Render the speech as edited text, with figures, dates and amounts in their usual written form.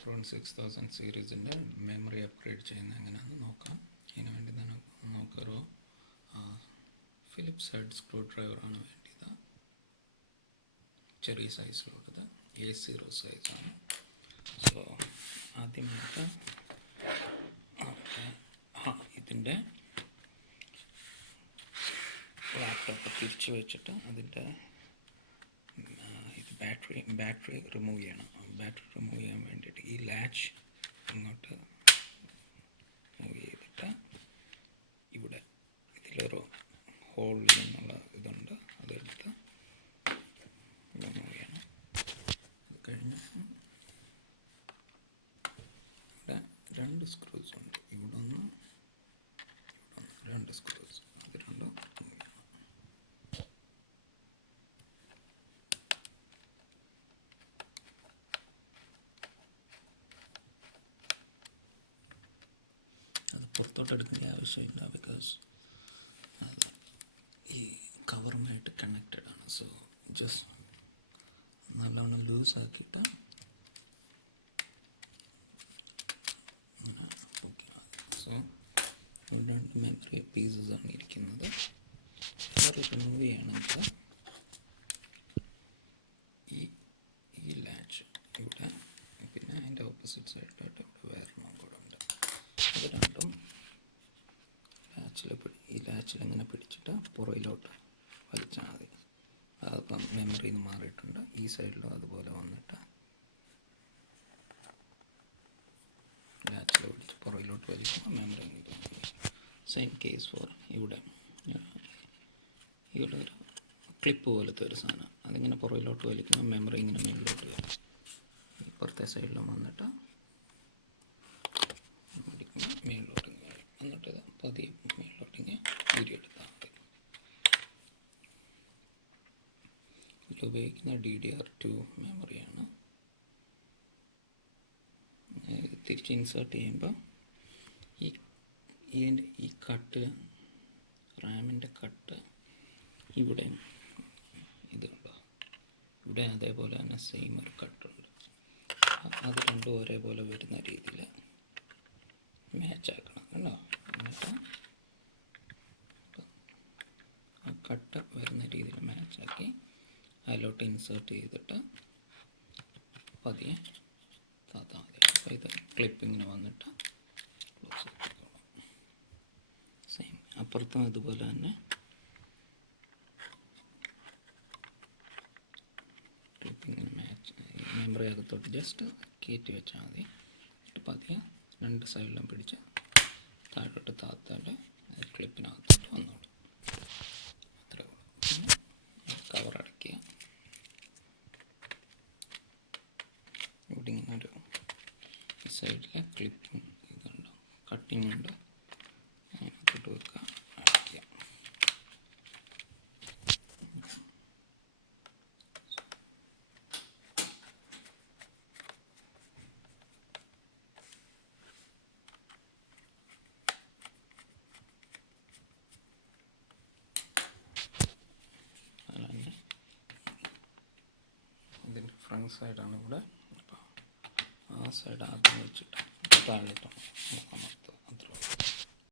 Aspron 6000 സീരീസിൻ്റെ memory upgrade ചെയ്യുന്നത് എങ്ങനെയാണെന്ന് നോക്കാം. അതിന് വേണ്ടി നമുക്കൊരു ഫിലിപ്സ് ഹെഡ് സ്ക്രൂ ഡ്രൈവറാണ് വേണ്ടിയത്. ചെറിയ സൈസിലുള്ളത് A0 സൈസാണ്. സോ ആദ്യമായിട്ട് ഇതിൻ്റെ ലാപ്ടോപ്പ് തിരിച്ച് വെച്ചിട്ട് അതിൻ്റെ ഇത് ബാറ്ററി റിമൂവ് ചെയ്യണം. ബാറ്ററി റിമൂവ് ചെയ്യാൻ വേണ്ടിയിട്ട് ഈ ലാച്ച് ഇങ്ങോട്ട് മൂവ് ചെയ്തിട്ട് ഇവിടെ ഇതിലൊരു ഹോളിൽ നിന്നുള്ള ഇതുണ്ട്, അതെടുത്ത് റിമൂവ് ചെയ്യണം. അത് കഴിഞ്ഞ് ഇവിടെ രണ്ട് സ്ക്രൂസ് ഉണ്ട്, ഇവിടെ ഒന്ന് രണ്ട് സ്ക്രൂസ്, അത് രണ്ടും മൂവ് ചെയ്യണം. അത് പുറത്തോട്ട് എടുക്കേണ്ട ആവശ്യമില്ല, ബിക്കോസ് അത് ഈ കവറുമായിട്ട് കണക്റ്റഡ് ആണ്. സോ ജസ്റ്റ് നല്ലവണ്ണം ലൂസ് ആക്കിയിട്ട് സോ രണ്ട് മെമ്മറി പീസസ് ആണ് ഇരിക്കുന്നത്. അത് റിമൂവ് ചെയ്യണമെങ്കിൽ ഈ ലാച്ച് ഇവിടെ, പിന്നെ അതിൻ്റെ ഓപ്പോസിറ്റ് സൈഡിലായിട്ട് ഇവിടെ വേറെണ്ണം കൂടെ ഉണ്ട്. അത് രണ്ടും ഈ ലാച്ചിൽ ഇങ്ങനെ പിടിച്ചിട്ട് പുറയിലോട്ട് വലിച്ചാൽ മതി. അതിപ്പം മെമ്മറിയിൽ നിന്ന് മാറിയിട്ടുണ്ട്. ഈ സൈഡിലും അതുപോലെ വന്നിട്ട് ലാച്ചിൽ പിടിച്ച് പുറയിലോട്ട് വലിക്കുമ്പോൾ മെമ്മറി സെയിം കേസ് ഫോർ ഇവിടെ ഒരു ക്ലിപ്പ് പോലത്തെ ഒരു സാധനം, അതിങ്ങനെ പുറയിലോട്ട് വലിക്കുമ്പോൾ മെമ്മറി ഇങ്ങനെ മേളിലോട്ട് വരും. ഇപ്പുറത്തെ സൈഡിലും വന്നിട്ട് വലിക്കുമ്പോൾ മേളിലോട്ട് വരും. എന്നിട്ട് പതിയെ മേളിലോട്ടിങ്ങനെ ഊരിയെടുത്താൽ മതി. ഇതിൽ ഉപയോഗിക്കുന്ന DDR2 മെമ്മറിയാണ്. തിരിച്ച് ഇൻസേർട്ട് ചെയ്യുമ്പോൾ ഈ കട്ട്, റാമിൻ്റെ കട്ട് ഇവിടെ ഇതുണ്ടോ, ഇവിടെ അതേപോലെ തന്നെ സെയിം ഒരു കട്ടുണ്ട്. അത് രണ്ടും ഒരേപോലെ വരുന്ന രീതിയിൽ മാച്ചാക്കണം കേട്ടോ. എന്നിട്ട് ആ കട്ട് വരുന്ന രീതിയിൽ മാച്ചാക്കി അതിലോട്ട് ഇൻസേർട്ട് ചെയ്തിട്ട് പതിയെ താത്താൽ മതി. അപ്പോൾ ഇത് ക്ലിപ്പിങ്ങിന് വന്നിട്ട് ക്ലോസ് ചെയ്തോളാം. സെയിം അപ്പുറത്തും ഇതുപോലെ തന്നെ ക്ലിപ്പിങ്ങിന് മാച്ച് മെമ്മറി അകത്തോട്ട് ജസ്റ്റ് കയറ്റി വെച്ചാൽ മതി. എന്നിട്ട് പതിയെ രണ്ട് സൈഡിലും പിടിച്ച് താഴോട്ട് താത്താൽ ക്ലിപ്പിനകത്തോട്ട് വന്നോളൂ. അത്രേ ഉള്ളൂ. പിന്നെ കവർ അടയ്ക്കുക. ഇവിടെ ഇങ്ങനെ ഒരു ഈ സൈഡിലെ ക്ലിപ്പും ഇതുണ്ട്, കട്ടിങ് ഉണ്ട്, അതിനകത്തോട്ട് വെക്കുക, അടയ്ക്കുക. അതുതന്നെ ഇതിൻ്റെ ഫ്രണ്ട് സൈഡാണ് ഇവിടെ. അപ്പോൾ ആ സൈഡ് ആദ്യം വെച്ചിട്ട് താഴോട്ട് അമർത്തുക, അത്രേ ഉള്ളൂ.